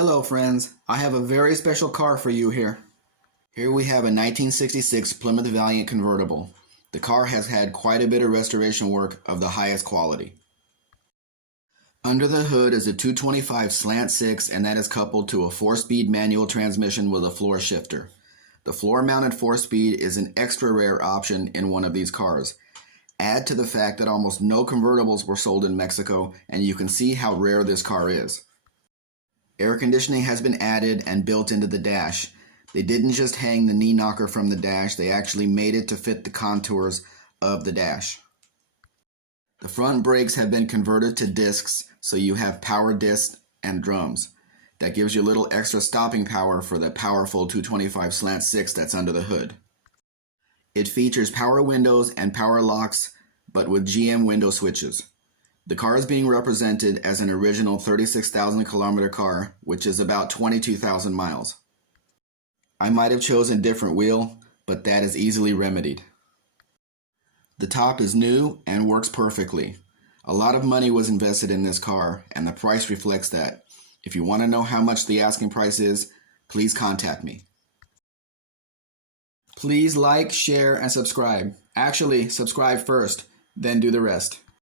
Hello friends, I have a very special car for you here. Here we have a 1966 Plymouth Valiant convertible. The car has had quite a bit of restoration work of the highest quality. Under the hood is a 225 slant 6, and that is coupled to a 4-speed manual transmission with a floor shifter. The floor-mounted 4-speed is an extra rare option in one of these cars. Add to the fact that almost no convertibles were sold in Mexico, and you can see how rare this car is. Air conditioning has been added and built into the dash. They didn't just hang the knee knocker from the dash, they actually made it to fit the contours of the dash. The front brakes have been converted to discs, so you have power discs and drums. That gives you a little extra stopping power for the powerful 225 slant 6 that's under the hood. It features power windows and power locks, but with GM window switches. The car is being represented as an original 36,000 kilometer car, which is about 22,000 miles. I might have chosen a different wheel, but that is easily remedied. The top is new and works perfectly. A lot of money was invested in this car, and the price reflects that. If you want to know how much the asking price is, please contact me. Please like, share, and subscribe. Actually, subscribe first, then do the rest.